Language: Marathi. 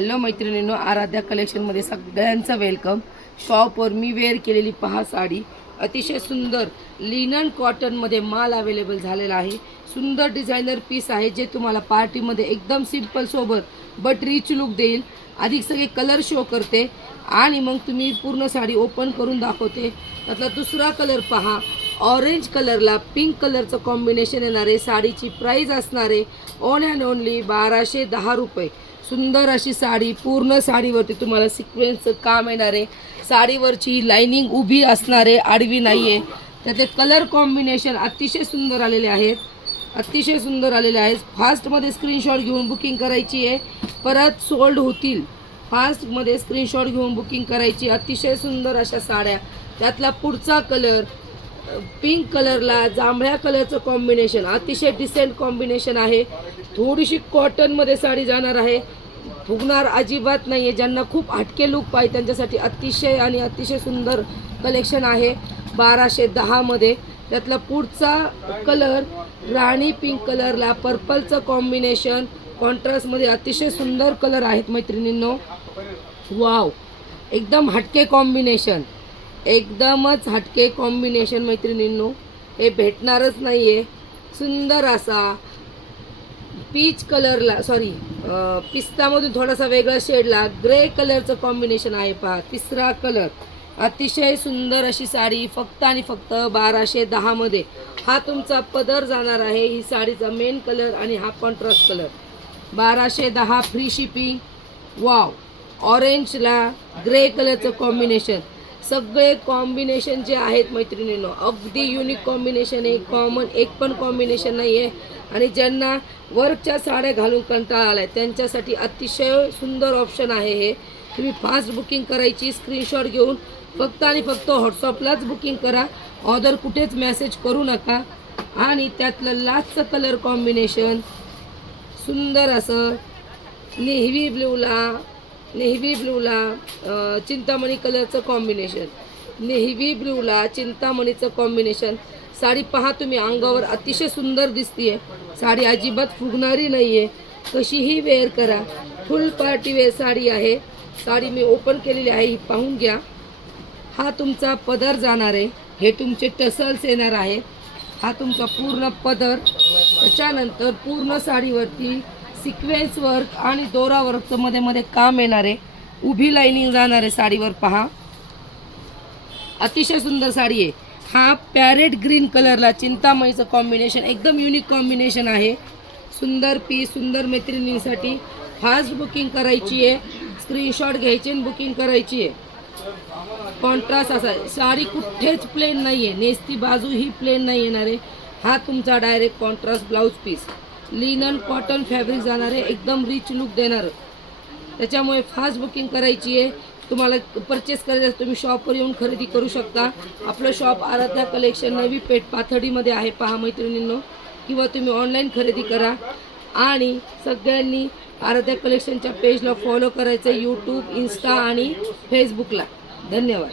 हॅलो मैत्रिणींनो, आराध्या कलेक्शनमध्ये सगळ्यांचं वेलकम। शॉपवर मी वेअर केलेली पहा साडी अतिशय सुंदर लिनन कॉटनमध्ये माल अवेलेबल झालेला आहे। सुंदर डिझायनर पीस आहे जे तुम्हाला पार्टीमध्ये एकदम सिंपल सोबत बट रिच लुक देईल। अधिक सगळे कलर शो करते आणि मग तुम्ही पूर्ण साडी ओपन करून दाखवते। त्यातला दुसरा कलर पहा, ऑरेंज कलरला पिंक कलरचं कॉम्बिनेशन येणार आहे। साडीची प्राइस असणार आहे ओन अँड ओनली 1210 रुपये। सुंदर अशी साडी, पूर्ण साडीवरती तुम्हाला सिक्वेन्सचं काम येणार आहे। साडीवरची लाइनिंग उभी असणार आहे, आडवी नाही आहे। त्याचे कलर कॉम्बिनेशन अतिशय सुंदर आलेले आहेत, अतिशय सुंदर आलेले आहेत। फास्टमध्ये स्क्रीनशॉट घेऊन बुकिंग करायची आहे, परत सोल्ड होतील। फास्टमध्ये स्क्रीनशॉट घेऊन बुकिंग करायची। अतिशय सुंदर अशा साड्या। त्यातला पुढचा कलर पिंक कलरला जांभळ्या कलरचं कॉम्बिनेशन अतिशय डिसेंट कॉम्बिनेशन आहे। थोडीशी कॉटनमध्ये साडी जाणार आहे, फुगणार अजिबात नाही आहे। ज्यांना खूप हटके लुक पाहिजे त्यांच्यासाठी अतिशय आणि अतिशय सुंदर कलेक्शन आहे 1210 मध्ये। त्यातला पुढचा कलर राणी पिंक कलरला पर्पलचं कॉम्बिनेशन कॉन्ट्रास्टमध्ये अतिशय सुंदर कलर आहेत मैत्रिणींनो। वाव, एकदम हटके कॉम्बिनेशन, एकदमच हटके कॉम्बिनेशन मैत्रिणींनो, हे भेटणारच नाही आहे। सुंदर असा पीच कलरला पिस्तामधून थोडासा वेगळा शेडला ग्रे कलरचं कॉम्बिनेशन आहे पहा। तिसरा कलर अतिशय सुंदर अशी साडी फक्त आणि फक्त 1210 मध्ये। हा तुमचा पदर जाणार आहे। ही साडीचा मेन कलर आणि हा contrast colour 1210 free shipping. Wow, ऑरेंजला ग्रे कलरचं कॉम्बिनेशन, सगळे कॉम्बिनेशन जे आहेत मैत्रिणींनो अगदी युनिक कॉम्बिनेशन आहे। कॉमन एक पण कॉम्बिनेशन नाही आहे। आणि ज्यांना वर्कच्या साड्या घालून कंटाळा आलाय त्यांच्यासाठी अतिशय सुंदर ऑप्शन आहे हे। तुम्ही फास्ट बुकिंग करायची, स्क्रीनशॉट घेऊन फक्त आणि फक्त व्हॉट्सअपलाच बुकिंग करा, ऑर्डर कुठेच मेसेज करू नका। आणि त्यातलं लास्टचं कलर कॉम्बिनेशन सुंदर असं नेव्ही ब्लूला चिंतामणी कलरचं कॉम्बिनेशन, नेव्ही ब्लूला चिंतामणीचं कॉम्बिनेशन। साडी पहा तुम्ही, अंगावर अतिशय सुंदर दिसतीये। साडी अजिबात फुगणारी नाही आहे, कशीही वेअर करा। फुल पार्टी वेअर साडी आहे। साडी मी ओपन केलेली आहे, ही पाहून घ्या। हा तुमचा पदर जाणार आहे, हे तुमचे टसल्स येणार आहे। हा तुमचा पूर्ण पदर। त्याच्यानंतर पूर्ण साडीवरती सिक्वेन्स वर्क आणि दोरा वर्कचं मध्ये मध्ये काम येणार आहे। उभी लाइनिंग जाणार आहे साडीवर पहा। अतिशय सुंदर साडी आहे। हा पॅरेट ग्रीन कलरला चिंतामणीचं कॉम्बिनेशन एकदम युनिक कॉम्बिनेशन आहे। सुंदर पीस, सुंदर मैत्रिणींसाठी फास्ट बुकिंग करायची आहे, स्क्रीनशॉट घ्यायचे आणि बुकिंग करायची आहे। कॉन्ट्रास्ट असा, साडी कुठेच प्लेन नाही आहे, नेसती बाजू ही प्लेन नाही येणार आहे। हा तुमचा direct contrast blouse piece, linen cotton fabric जाणार आहे, एकदम रिच लुक देणार। त्याच्यामुळे फास्ट बुकिंग करायची आहे। तुम्हाला परचेस करायचं तुम्ही शॉपवर येऊन खरेदी करू शकता। आपलं शॉप आराध्या कलेक्शन नवी पेठ पाथर्डीमध्ये आहे पहा मैत्रिणींनो, किंवा तुम्ही ऑनलाईन खरेदी करा। आणि सगळ्यांनी आराध्या कलेक्शनच्या पेजला फॉलो करायचं, यूट्यूब, इन्स्टा आणि फेसबुकला। धन्यवाद।